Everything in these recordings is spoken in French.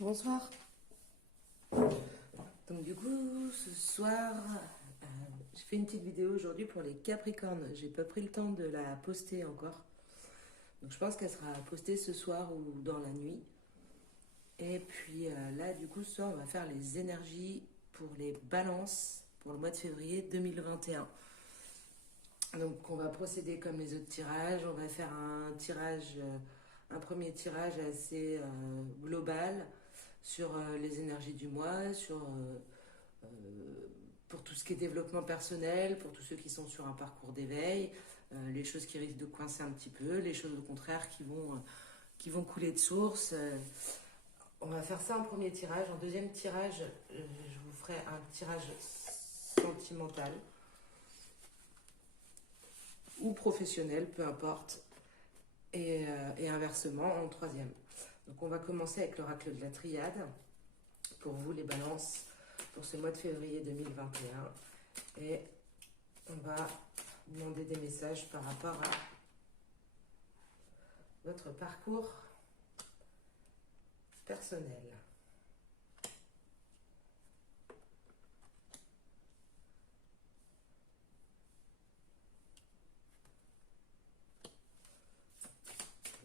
Bonsoir. Donc du coup, ce soir, je fais une petite vidéo aujourd'hui pour les Capricornes. J'ai pas pris le temps de la poster encore. Donc je pense qu'elle sera postée ce soir ou dans la nuit. Et puis là, du coup, ce soir, on va faire les énergies pour les balances pour le mois de février 2021. Donc on va procéder comme les autres tirages. On va faire un premier tirage assez global sur les énergies du mois, euh, pour tout ce qui est développement personnel, pour tous ceux qui sont sur un parcours d'éveil, les choses qui risquent de coincer un petit peu, les choses au contraire qui vont couler de source. On va faire ça en premier tirage. En deuxième tirage, je vous ferai un tirage sentimental ou professionnel, peu importe, et inversement en troisième. Donc on va commencer avec l'oracle de la triade, pour vous les balances, pour ce mois de février 2021. Et on va demander des messages par rapport à votre parcours personnel.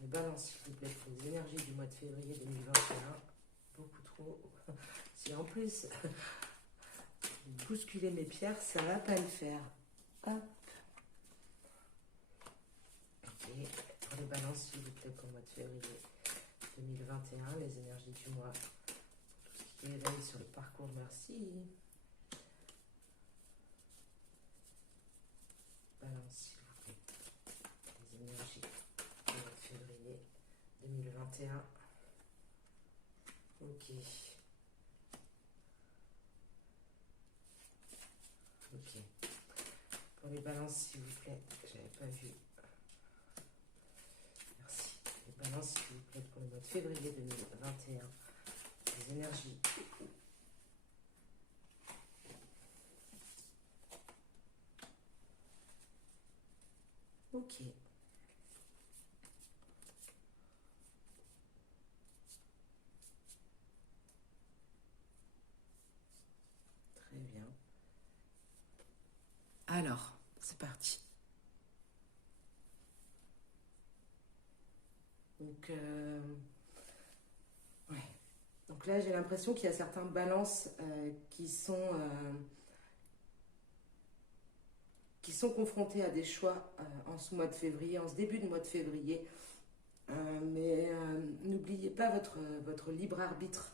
Les balances, s'il vous plaît, pour les énergies du mois de février 2021. Beaucoup trop. Si en plus vous bousculez mes pierres, ça va pas le faire. Hop. Ok. Pour les balances, s'il vous plaît, pour le mois de février 2021, les énergies du mois, pour tout ce qui est éveil sur le parcours, merci. Balance, s'il vous plaît, les énergies du mois de février 2021. Ok. Ok. Pour les balances, s'il vous plaît, j'avais pas vu. Merci. Les balances, s'il vous plaît, pour le mois de février 2021. Les énergies. Ok. Très bien. Alors, c'est parti. Donc, ouais. Donc là, j'ai l'impression qu'il y a certains balances qui sont confrontés à des choix en ce mois de février, en ce début de mois de février. Mais n'oubliez pas votre libre arbitre.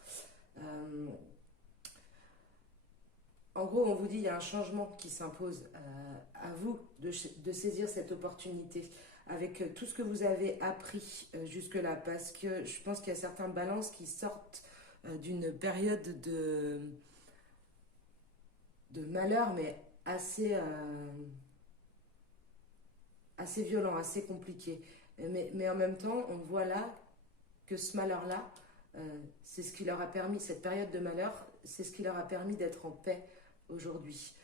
Euh, En gros, on vous dit qu'il y a un changement qui s'impose à vous de saisir cette opportunité avec tout ce que vous avez appris jusque-là. Parce que je pense qu'il y a certains balances qui sortent d'une période de malheur, mais assez violent, assez compliqué. Mais en même temps, on voit là que ce malheur-là, c'est ce qui leur a permis, cette période de malheur, c'est ce qui leur a permis d'être en paix aujourd'hui.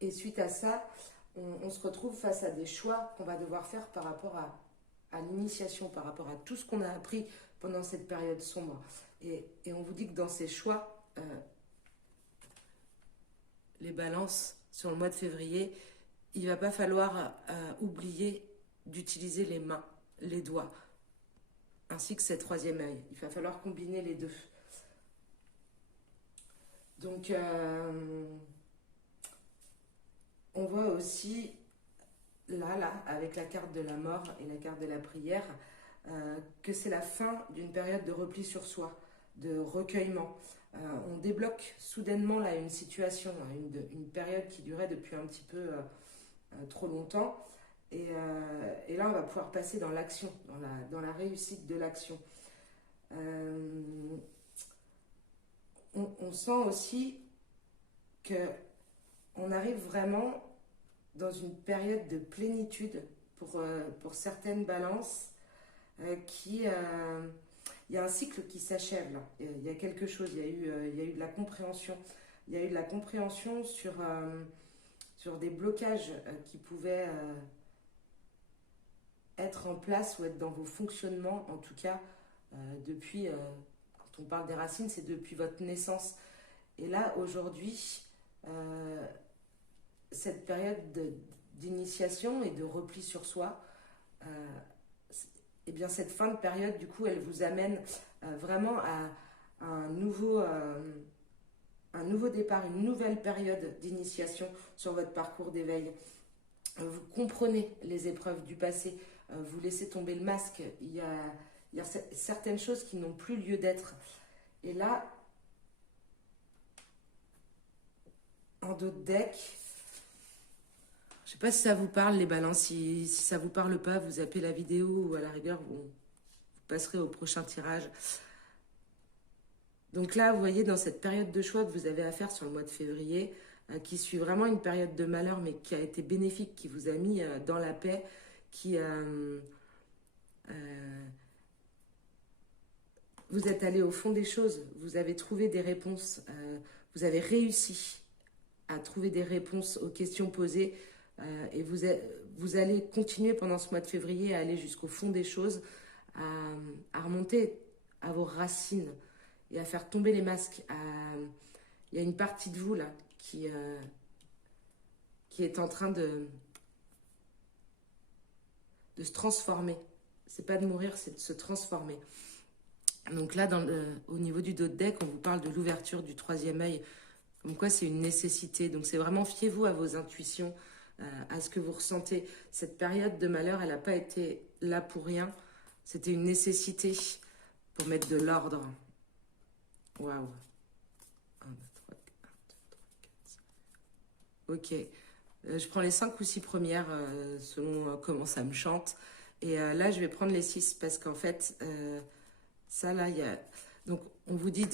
Et suite à ça, on se retrouve face à des choix qu'on va devoir faire par rapport à l'initiation, par rapport à tout ce qu'on a appris pendant cette période sombre. Et on vous dit que dans ces choix, les balances sur le mois de février, il ne va pas falloir oublier d'utiliser les mains, les doigts, ainsi que ce troisième œil. Il va falloir combiner les deux. Donc, on voit aussi, là, avec la carte de la mort et la carte de la prière, que c'est la fin d'une période de repli sur soi, de recueillement. On débloque soudainement là une situation, une période qui durait depuis un petit peu trop longtemps. Et là, on va pouvoir passer dans l'action, dans la réussite de l'action. On sent aussi que on arrive vraiment dans une période de plénitude pour certaines balances il y a un cycle qui s'achève là. Il y a quelque chose, il y a eu de la compréhension. Il y a eu de la compréhension sur des blocages qui pouvaient être en place ou être dans vos fonctionnements, en tout cas depuis on parle des racines, c'est depuis votre naissance. Et là, aujourd'hui, cette période d'initiation et de repli sur soi, et bien cette fin de période, du coup, elle vous amène vraiment à un nouveau départ, une nouvelle période d'initiation sur votre parcours d'éveil. Vous comprenez les épreuves du passé, vous laissez tomber le masque, il y a certaines choses qui n'ont plus lieu d'être. Et là, en dos de deck, je ne sais pas si ça vous parle les balances, si ça ne vous parle pas, vous zappez la vidéo ou à la rigueur, vous passerez au prochain tirage. Donc là, vous voyez, dans cette période de choix que vous avez à faire sur le mois de février, qui suit vraiment une période de malheur, mais qui a été bénéfique, qui vous a mis dans la paix, vous êtes allé au fond des choses, vous avez trouvé des réponses, vous avez réussi à trouver des réponses aux questions posées, et vous allez continuer pendant ce mois de février à aller jusqu'au fond des choses, à remonter à vos racines et à faire tomber les masques. Il y a une partie de vous là qui est en train de se transformer. C'est pas de mourir, c'est de se transformer. Donc là, au niveau du dos de deck, on vous parle de l'ouverture du troisième œil. Comme quoi, c'est une nécessité. Donc c'est vraiment, fiez-vous à vos intuitions, à ce que vous ressentez. Cette période de malheur, elle n'a pas été là pour rien. C'était une nécessité pour mettre de l'ordre. Waouh. 1, 2, 3, 1, 2, 3, 4, 5. Ok. Je prends les 5 ou 6 premières selon comment ça me chante. Et là, je vais prendre les 6 parce qu'en fait, ça là, il y a... Donc, on vous dit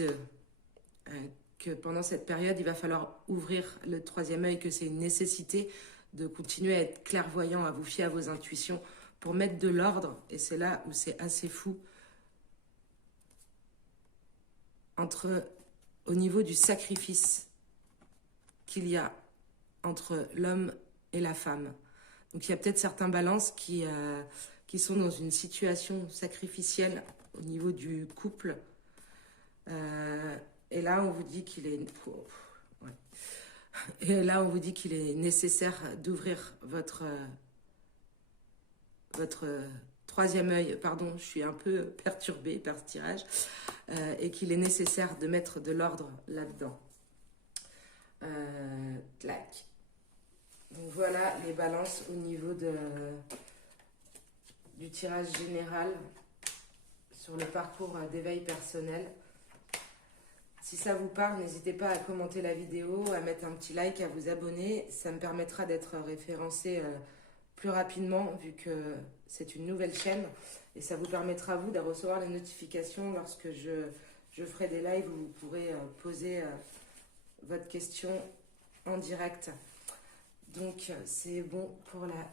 que pendant cette période, il va falloir ouvrir le troisième œil, que c'est une nécessité de continuer à être clairvoyant, à vous fier à vos intuitions pour mettre de l'ordre. Et c'est là où c'est assez fou. Au niveau du sacrifice qu'il y a entre l'homme et la femme. Donc il y a peut-être certains balances qui sont dans une situation sacrificielle au niveau du couple. Et là, on vous dit qu'il est... Ouais. Et là, on vous dit qu'il est nécessaire d'ouvrir votre troisième œil. Pardon, je suis un peu perturbée par ce tirage. Et qu'il est nécessaire de mettre de l'ordre là-dedans. Clac. Donc voilà les balances au niveau du tirage général sur le parcours d'éveil personnel. Si ça vous parle, n'hésitez pas à commenter la vidéo, à mettre un petit like, à vous abonner. Ça me permettra d'être référencé plus rapidement vu que c'est une nouvelle chaîne. Et ça vous permettra, vous, de recevoir les notifications lorsque je ferai des lives où vous pourrez poser votre question en direct. Donc, c'est bon pour la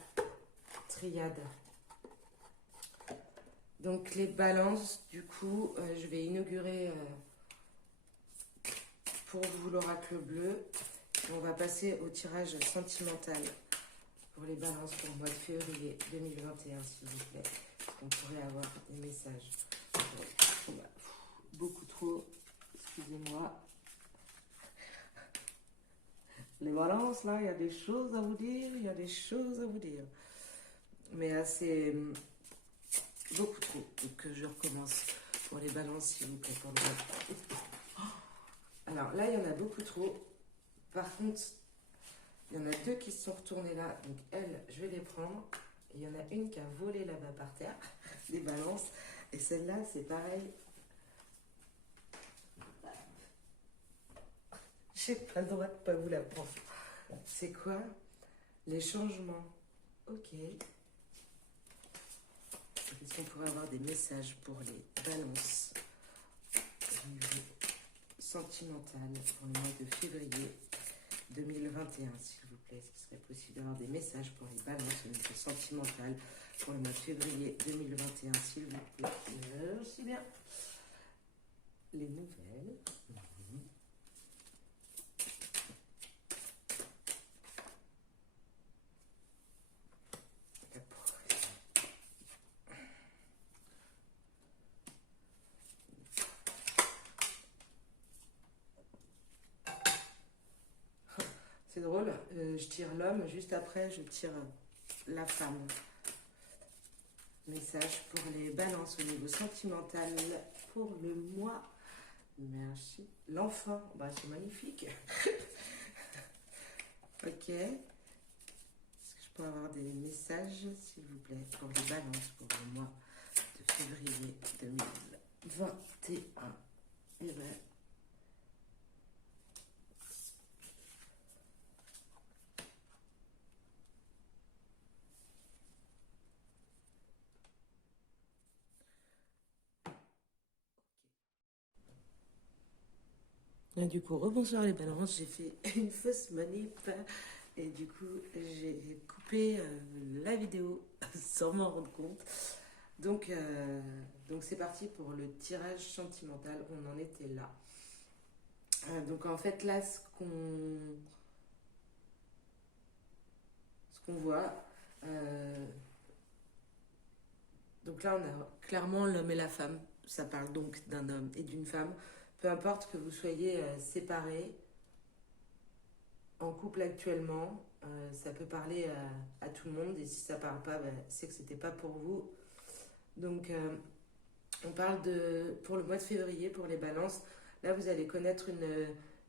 triade. Donc, les balances, du coup, je vais inaugurer pour vous l'oracle bleu. On va passer au tirage sentimental pour les balances pour le mois de février 2021, s'il vous plaît. On pourrait avoir des messages. Beaucoup trop, excusez-moi. Les balances, là, il y a des choses à vous dire, il y a des choses à vous dire. Mais c'est beaucoup trop. Donc je recommence pour les balances, s'il vous plaît. Pour le... Alors là, il y en a beaucoup trop. Par contre, il y en a 2 qui se sont retournées là. Donc elles, je vais les prendre. Et il y en a une qui a volé là-bas par terre, des balances. Et celle-là, c'est pareil. J'ai pas le droit de pas vous la prendre. C'est quoi? Les changements. Ok. Est-ce qu'on pourrait avoir des messages pour les balances au niveau sentimental pour le mois de février 2021, s'il vous plaît? Est-ce qu'il serait possible d'avoir des messages pour les balances au niveau sentimental pour le mois de février 2021, s'il vous plaît? Merci bien. Les nouvelles. C'est drôle, je tire l'homme, juste après je tire la femme. Message pour les balances au niveau sentimental pour le mois. Merci. L'enfant, bah, c'est magnifique. Ok. Est-ce que je peux avoir des messages, s'il vous plaît, pour les balances pour le mois de février 2021. Et ben, et du coup, rebonsoir les balances, j'ai fait une fausse manip et du coup j'ai coupé la vidéo sans m'en rendre compte. Donc c'est parti pour le tirage sentimental, on en était là. Donc en fait là ce qu'on voit, donc là on a clairement l'homme et la femme, ça parle donc d'un homme et d'une femme. Peu importe que vous soyez séparés, en couple actuellement, ça peut parler à tout le monde et si ça parle pas, ben, c'est que c'était pas pour vous. Donc on parle pour le mois de février, pour les balances, là vous allez connaître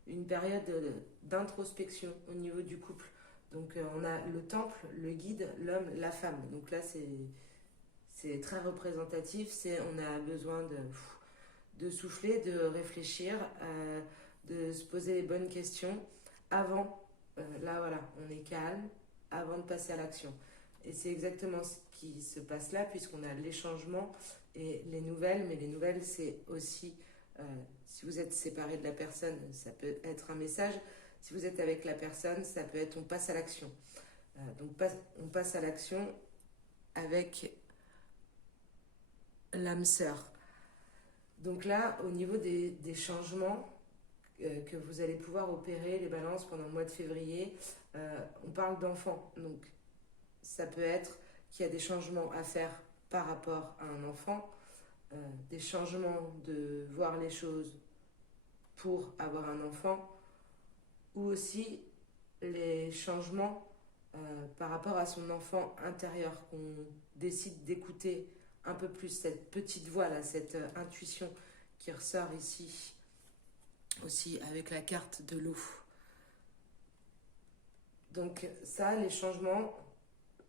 une période d'introspection au niveau du couple. Donc on a le temple, le guide, l'homme, la femme. Donc là c'est très représentatif, on a besoin de souffler, de réfléchir, de se poser les bonnes questions avant, là voilà, on est calme avant de passer à l'action. Et c'est exactement ce qui se passe là, puisqu'on a les changements et les nouvelles, mais les nouvelles, c'est aussi, si vous êtes séparé de la personne, ça peut être un message. Si vous êtes avec la personne, ça peut être on passe à l'action. Donc on passe à l'action avec l'âme sœur. Donc là, au niveau des changements que vous allez pouvoir opérer, les balances pendant le mois de février, on parle d'enfants. Donc ça peut être qu'il y a des changements à faire par rapport à un enfant, des changements de voir les choses pour avoir un enfant, ou aussi les changements par rapport à son enfant intérieur, qu'on décide d'écouter un peu plus cette petite voix là, cette intuition qui ressort ici aussi avec la carte de l'eau. Donc ça, les changements,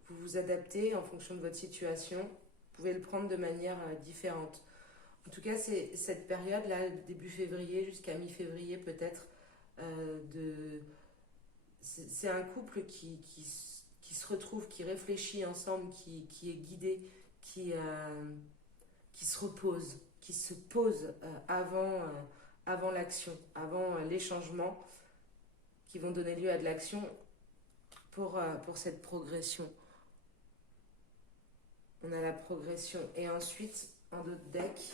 vous vous adaptez en fonction de votre situation, vous pouvez le prendre de manière différente. En tout cas, c'est cette période-là, début février jusqu'à mi-février peut-être, c'est un couple qui se retrouve, qui réfléchit ensemble, qui est guidé, qui se repose, qui se pose avant l'action, avant les changements qui vont donner lieu à de l'action pour cette progression. On a la progression. Et ensuite, en d'autres decks,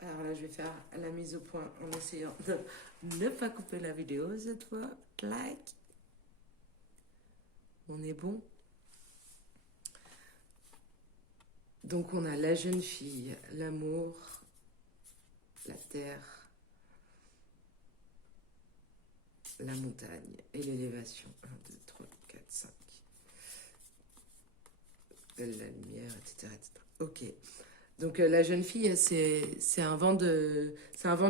alors là, je vais faire la mise au point en essayant de ne pas couper la vidéo cette fois. Clac. On est bon. Donc, on a la jeune fille, l'amour, la terre, la montagne et l'élévation. 1, 2, 3, 4, 5. La lumière, etc. etc. Ok. Donc la jeune fille, c'est un vent de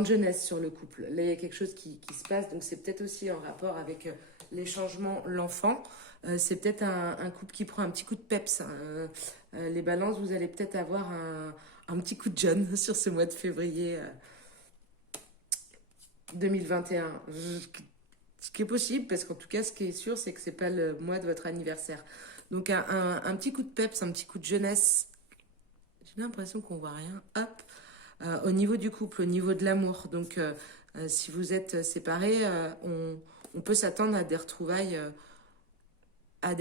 jeunesse sur le couple. Là, il y a quelque chose qui se passe, donc c'est peut-être aussi en rapport avec les changements, l'enfant. C'est peut-être un couple qui prend un petit coup de peps, hein. Les balances, vous allez peut-être avoir un petit coup de jeune sur ce mois de février 2021. Ce qui est possible, parce qu'en tout cas, ce qui est sûr, c'est que c'est pas le mois de votre anniversaire. Donc un petit coup de peps, un petit coup de jeunesse. J'ai l'impression qu'on voit rien. Hop, au niveau du couple, au niveau de l'amour. Donc, si vous êtes séparés, on peut s'attendre à des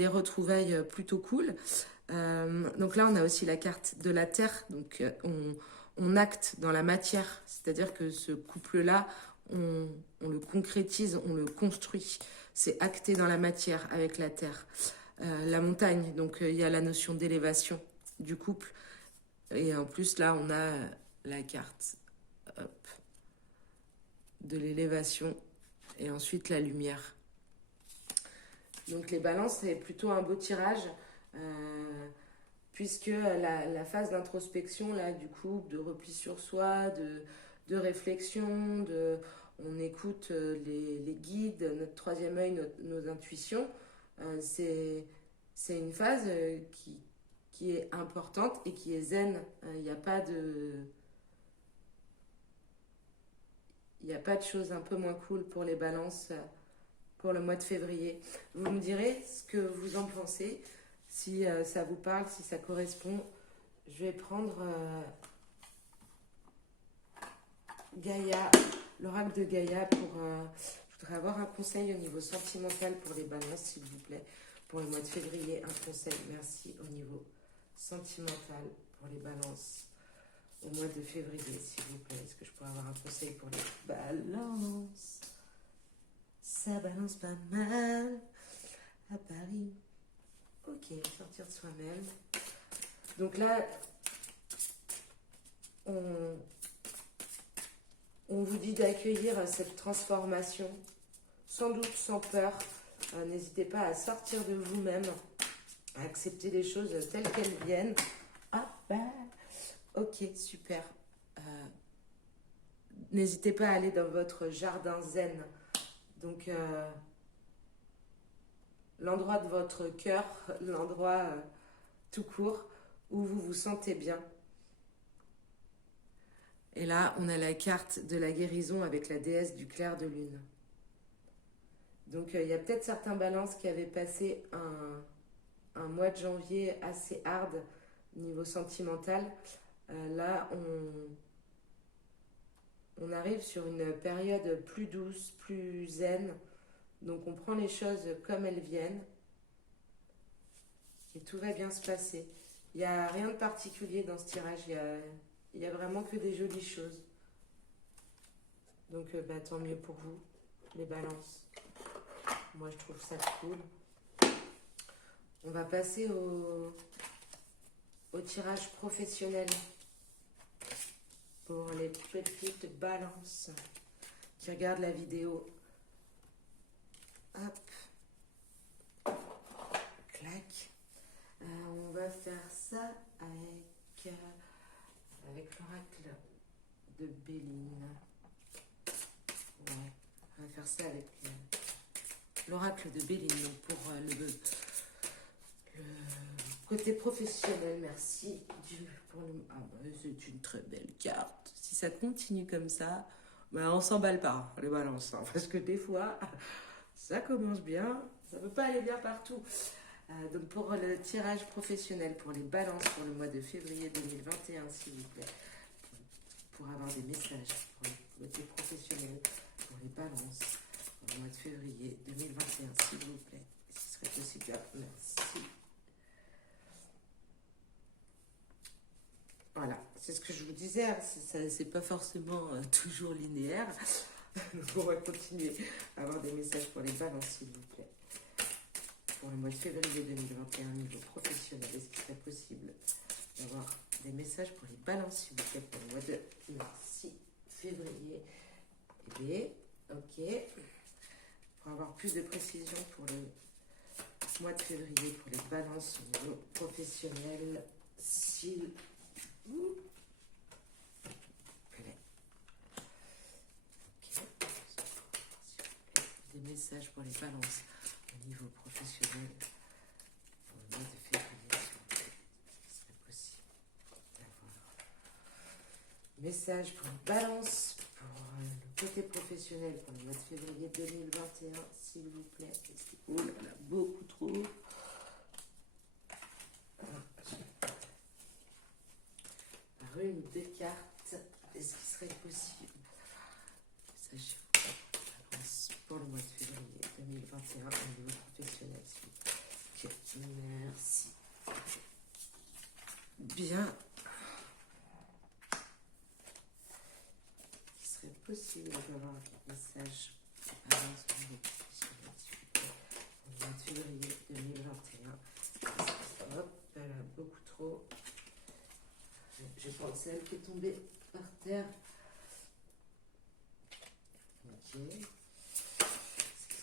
retrouvailles plutôt cool. Donc là, on a aussi la carte de la terre. Donc, on acte dans la matière. C'est-à-dire que ce couple-là, on le concrétise, on le construit. C'est acté dans la matière avec la terre. La montagne, donc il y a la notion d'élévation du couple. Et en plus, là, on a la carte, hop, de l'élévation et ensuite la lumière. Donc les balances, c'est plutôt un beau tirage, puisque la phase d'introspection, là, du coup, de repli sur soi, de réflexion, on écoute les guides, notre troisième œil, nos intuitions, c'est une phase qui est importante et qui est zen. Il n'y a pas de... Il n'y a pas de choses un peu moins cool pour les balances pour le mois de février. Vous me direz ce que vous en pensez, si ça vous parle, si ça correspond. Je vais prendre Gaïa, l'oracle de Gaïa pour... je voudrais avoir un conseil au niveau sentimental pour les balances, s'il vous plaît. Pour le mois de février, un conseil, merci, au niveau sentimental pour les balances. Au mois de février, s'il vous plaît. Est-ce que je pourrais avoir un conseil pour les balances? Ça balance pas mal à Paris. Ok, sortir de soi-même. Donc là, on vous dit d'accueillir cette transformation, sans doute sans peur. N'hésitez pas à sortir de vous-même, à accepter les choses telles qu'elles viennent. Ah bah, ok, super. N'hésitez pas à aller dans votre jardin zen. Donc, l'endroit de votre cœur, l'endroit tout court où vous vous sentez bien. Et là, on a la carte de la guérison avec la déesse du clair de lune. Donc, il y a peut-être certains balances qui avaient passé un mois de janvier assez hard niveau sentimental. Là, on arrive sur une période plus douce, plus zen. Donc on prend les choses comme elles viennent et tout va bien se passer. Il n'y a rien de particulier dans ce tirage, il y a vraiment que des jolies choses. Donc tant mieux pour vous, les balances. Moi je trouve ça cool. On va passer au tirage professionnel pour les petites balances qui regardent la vidéo. Hop, clac. On va faire ça avec l'oracle de Béline. Ouais, on va faire ça avec l'oracle de Béline pour le côté professionnel. Merci. Ah bah, c'est une très belle carte. Si ça continue comme ça, bah, on s'emballe pas, les balances. Hein, parce que des fois... Ça commence bien, ça ne peut pas aller bien partout. Donc pour le tirage professionnel, pour les balances pour le mois de février 2021, s'il vous plaît, pour avoir des messages pour le côté professionnel, pour les balances pour le mois de février 2021, s'il vous plaît, si ce serait possible. Merci. Voilà, c'est ce que je vous disais, hein, c'est pas forcément toujours linéaire. Donc on va continuer à avoir des messages pour les balances, s'il vous plaît. Pour le mois de février 2021, niveau professionnel, est-ce qu'il serait possible d'avoir des messages pour les balances, s'il vous plaît, pour le mois de février? Eh bien, ok. Pour avoir plus de précision pour le mois de février, pour les balances au niveau professionnel, s'il vous plaît. Des messages pour les balances au niveau professionnel pour le mois de février. Ce serait possible d'avoir message pour les balances pour le côté professionnel pour le mois de février 2021, s'il vous plaît. Oh là là, beaucoup trop. Par une ou deux cartes, est-ce qu'il serait possible? Message pour le mois de février 2021 au niveau professionnel. Okay. Merci. Bien. Il serait possible d'avoir un message au niveau professionnel, s'il vous plaît, au mois de février 2021. Hop, là, beaucoup trop. J'ai pensé à elle qui est tombée par terre. Ok.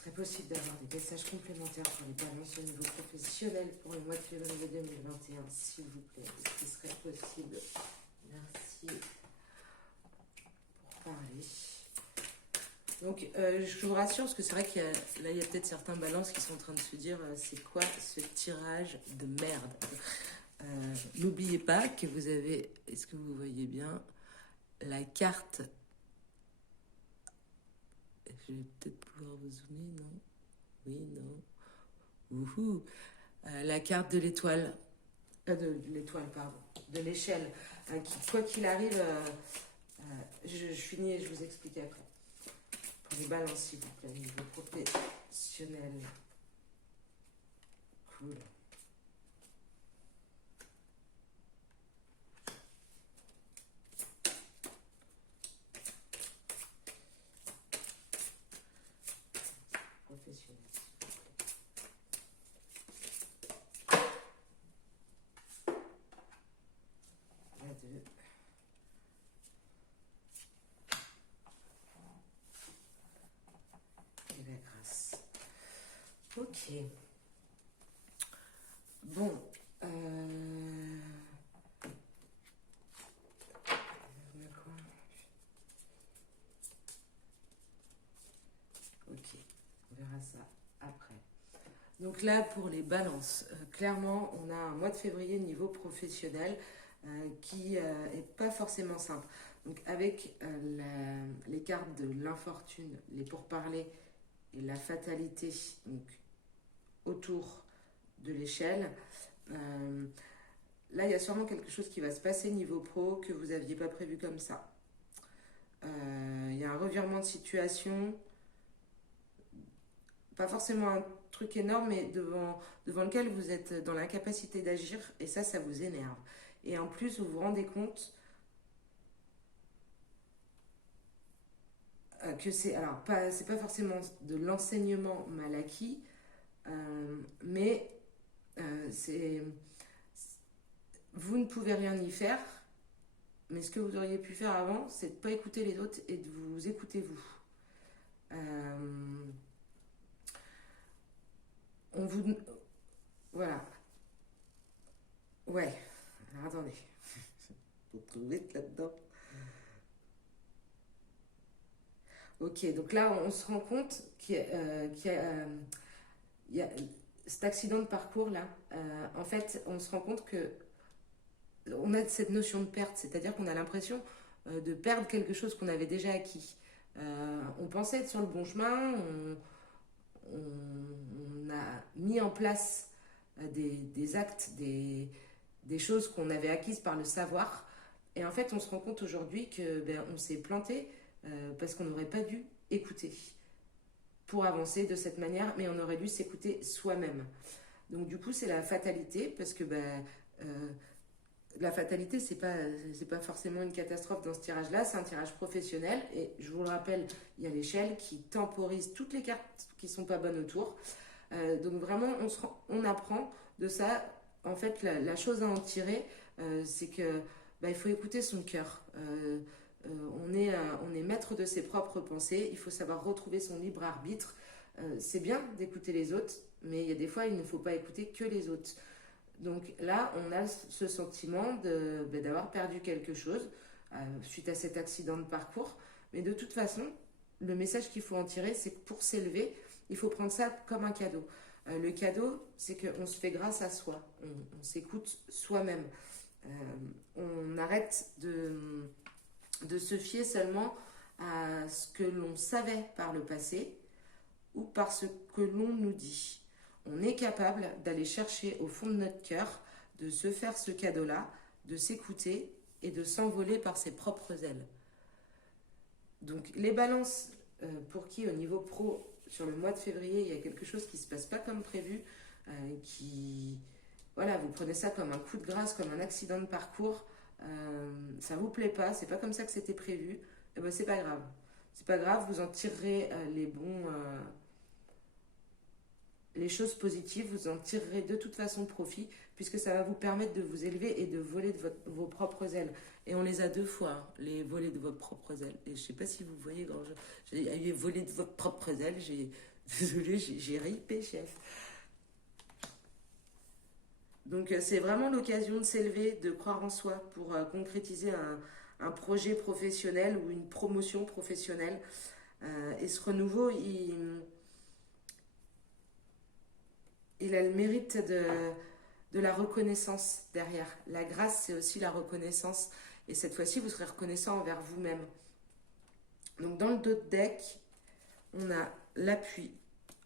serait possible d'avoir des messages complémentaires pour les balances au niveau professionnel pour le mois de février 2021, s'il vous plaît? Est-ce qu'il serait possible? Merci pour parler. Donc, je vous rassure, parce que c'est vrai qu'il y a peut-être certains balances qui sont en train de se dire c'est quoi ce tirage de merde? N'oubliez pas que vous avez, est-ce que vous voyez bien, la carte. Je vais peut-être pouvoir vous zoomer, non? Oui, non. Wouhou! La carte de l'étoile. De l'étoile, pardon. De l'échelle. Qui, quoi qu'il arrive, je finis et je vous explique après. Pour les balances, s'il vous plaît, niveau professionnel. Cool. Professionnel. La 2. Et la grâce. Ok. Bon. Ok, on verra ça après. Donc là, pour les balances, clairement, on a un mois de février niveau professionnel qui est pas forcément simple. Donc avec les cartes de l'infortune, les pourparlers et la fatalité donc, autour de l'échelle, là, il y a sûrement quelque chose qui va se passer niveau pro que vous n'aviez pas prévu comme ça. Il y a un revirement de situation, pas forcément un truc énorme, mais devant lequel vous êtes dans l'incapacité d'agir, et ça vous énerve. Et en plus, vous vous rendez compte que c'est pas forcément de l'enseignement mal acquis, mais vous ne pouvez rien y faire, mais ce que vous auriez pu faire avant, c'est de ne pas écouter les autres et de vous écouter vous. Voilà. Ouais. Alors, attendez. Faut trouver là-dedans. Ok, donc là, on se rend compte qu'il y a cet accident de parcours là. En fait, on se rend compte que on a cette notion de perte, c'est-à-dire qu'on a l'impression de perdre quelque chose qu'on avait déjà acquis. On pensait être sur le bon chemin, on a mis en place des actes, des choses qu'on avait acquises par le savoir. Et en fait, on se rend compte aujourd'hui que on s'est planté parce qu'on n'aurait pas dû écouter pour avancer de cette manière, mais on aurait dû s'écouter soi-même. Donc du coup, c'est la fatalité, parce que la fatalité, c'est pas forcément une catastrophe dans ce tirage-là, c'est un tirage professionnel, et je vous le rappelle, il y a l'échelle qui temporise toutes les cartes qui sont pas bonnes autour. Donc vraiment, on apprend de ça. En fait, la chose à en tirer, c'est que il faut écouter son cœur. On est maître de ses propres pensées, il faut savoir retrouver son libre arbitre. C'est bien d'écouter les autres, mais il y a des fois, il ne faut pas écouter que les autres. Donc là, on a ce sentiment d'avoir perdu quelque chose suite à cet accident de parcours. Mais de toute façon, le message qu'il faut en tirer, c'est que pour s'élever, il faut prendre ça comme un cadeau. Le cadeau, c'est qu'on se fait grâce à soi. On s'écoute soi-même. On arrête de se fier seulement à ce que l'on savait par le passé ou par ce que l'on nous dit. On est capable d'aller chercher au fond de notre cœur, de se faire ce cadeau-là, de s'écouter et de s'envoler par ses propres ailes. Donc les balances, pour qui au niveau pro, sur le mois de février, il y a quelque chose qui ne se passe pas comme prévu, voilà, vous prenez ça comme un coup de grâce, comme un accident de parcours, ça vous plaît pas, c'est pas comme ça que c'était prévu, et ben c'est pas grave. C'est pas grave, vous en tirerez les choses positives, vous en tirerez de toute façon profit, puisque ça va vous permettre de vous élever et de voler de vos propres ailes. Et on les a deux fois, hein, les volets de vos propres ailes. Et je sais pas si vous voyez, quand j'ai voler de vos propres ailes, j'ai Désolée, j'ai ripé, chef. Donc c'est vraiment l'occasion de s'élever, de croire en soi pour concrétiser un projet professionnel ou une promotion professionnelle. Et ce renouveau, il a le mérite de la reconnaissance derrière. La grâce, c'est aussi la reconnaissance. Et cette fois-ci, vous serez reconnaissant envers vous-même. Donc dans le dos de deck, on a l'appui.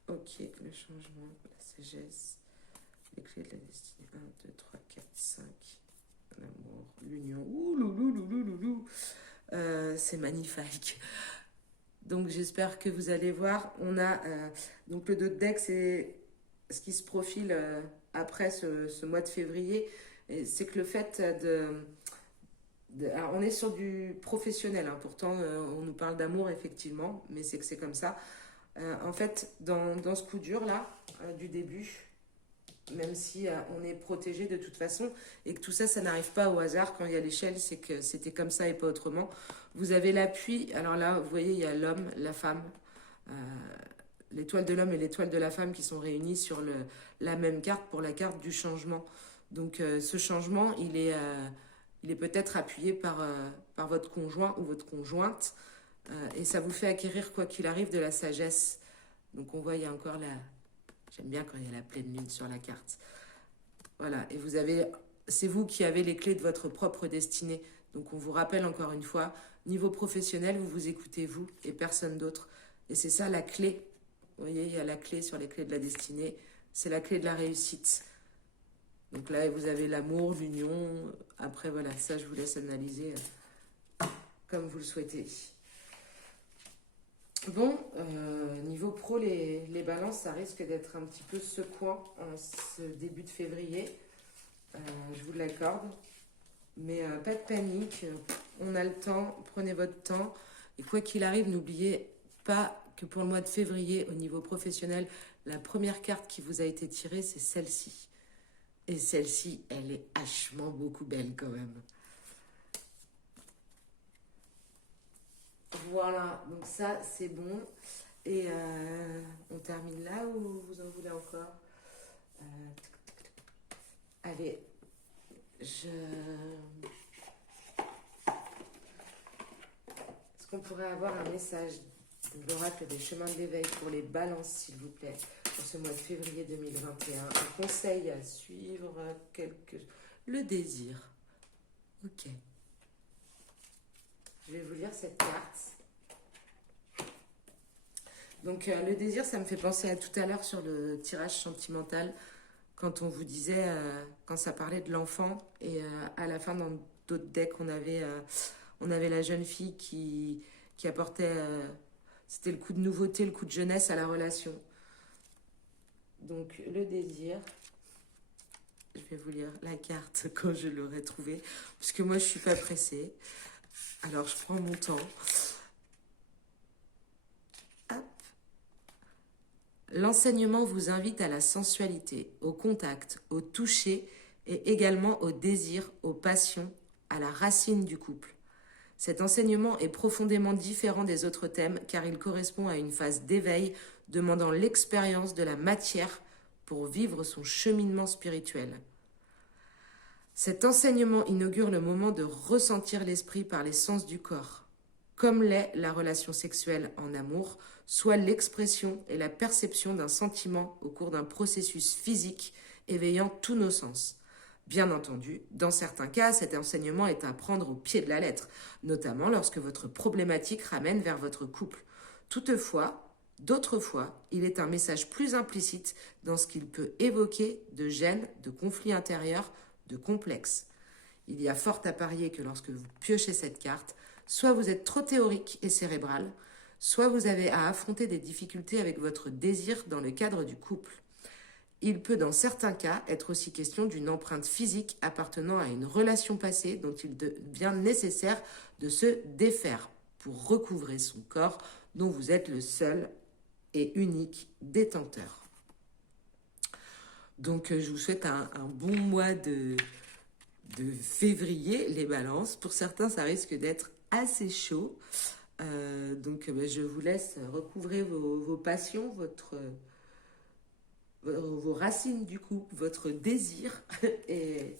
Ok, le changement, la sagesse, les clés de la destinée. 1, 2, 3, 4, 5. L'amour, l'union. Ouh, loulou, loulou, loulou. C'est magnifique. Donc j'espère que vous allez voir. On a donc le dos de deck, c'est ce qui se profile après ce mois de février. C'est que le fait alors on est sur du professionnel, hein, pourtant on nous parle d'amour effectivement, mais c'est que c'est comme ça. En fait, dans ce coup dur là, du début, même si on est protégé de toute façon, et que tout ça, ça n'arrive pas au hasard quand il y a l'échelle, c'est que c'était comme ça et pas autrement. Vous avez l'appui, alors là, vous voyez, il y a l'homme, la femme, euh, l'étoile de l'homme et l'étoile de la femme qui sont réunis sur la même carte pour la carte du changement. Donc ce changement, il est peut-être appuyé par votre conjoint ou votre conjointe, et ça vous fait acquérir, quoi qu'il arrive, de la sagesse. Donc on voit, il y a encore la... J'aime bien quand il y a la pleine lune sur la carte. Voilà, et c'est vous qui avez les clés de votre propre destinée. Donc on vous rappelle encore une fois, niveau professionnel, vous vous écoutez vous et personne d'autre. Et c'est ça la clé. Vous voyez, il y a la clé sur les clés de la destinée. C'est la clé de la réussite. Donc là, vous avez l'amour, l'union. Après, voilà, ça, je vous laisse analyser comme vous le souhaitez. Bon, niveau pro, les balances, ça risque d'être un petit peu secouant en ce début de février. Je vous l'accorde. Mais pas de panique, on a le temps, prenez votre temps. Et quoi qu'il arrive, n'oubliez pas que pour le mois de février, au niveau professionnel, la première carte qui vous a été tirée, c'est celle-ci. Et celle-ci, elle est hachement beaucoup belle quand même. Voilà, donc ça, c'est bon. Et on termine là ou vous en voulez encore? Allez, est-ce qu'on pourrait avoir un message de l'oracle des chemins de l'éveil pour les balances, s'il vous plaît, pour ce mois de février 2021? Un conseil à suivre, le désir. Ok. Je vais vous lire cette carte. Donc le désir, ça me fait penser à tout à l'heure sur le tirage sentimental, quand on vous disait, quand ça parlait de l'enfant, et à la fin, dans d'autres decks, on avait la jeune fille qui apportait, c'était le coup de nouveauté, le coup de jeunesse à la relation. Donc le désir, je vais vous lire la carte quand je l'aurai trouvée, parce que moi je suis pas pressée. Alors je prends mon temps. Hop. L'enseignement vous invite à la sensualité, au contact, au toucher et également au désir, aux passions, à la racine du couple. Cet enseignement est profondément différent des autres thèmes car il correspond à une phase d'éveil demandant l'expérience de la matière pour vivre son cheminement spirituel. Cet enseignement inaugure le moment de ressentir l'esprit par les sens du corps, comme l'est la relation sexuelle en amour, soit l'expression et la perception d'un sentiment au cours d'un processus physique éveillant tous nos sens. Bien entendu, dans certains cas, cet enseignement est à prendre au pied de la lettre, notamment lorsque votre problématique ramène vers votre couple. Toutefois, d'autres fois, il est un message plus implicite dans ce qu'il peut évoquer de gêne, de conflits intérieurs, de complexes. Il y a fort à parier que lorsque vous piochez cette carte, soit vous êtes trop théorique et cérébral, soit vous avez à affronter des difficultés avec votre désir dans le cadre du couple. Il peut dans certains cas être aussi question d'une empreinte physique appartenant à une relation passée dont il devient nécessaire de se défaire pour recouvrer son corps dont vous êtes le seul et unique détenteur. Donc je vous souhaite un bon mois de février, les balances. Pour certains, ça risque d'être assez chaud. Donc, je vous laisse recouvrer vos passions, vos racines du coup, votre désir. Et,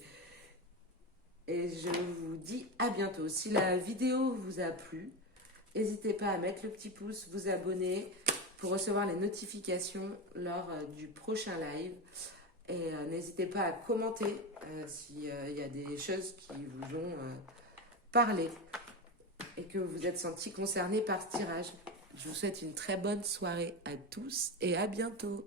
et je vous dis à bientôt. Si la vidéo vous a plu, n'hésitez pas à mettre le petit pouce, vous abonner pour recevoir les notifications lors du prochain live. Et n'hésitez pas à commenter s'il y a des choses qui vous ont parlé et que vous êtes sentis concernés par ce tirage. Je vous souhaite une très bonne soirée à tous et à bientôt.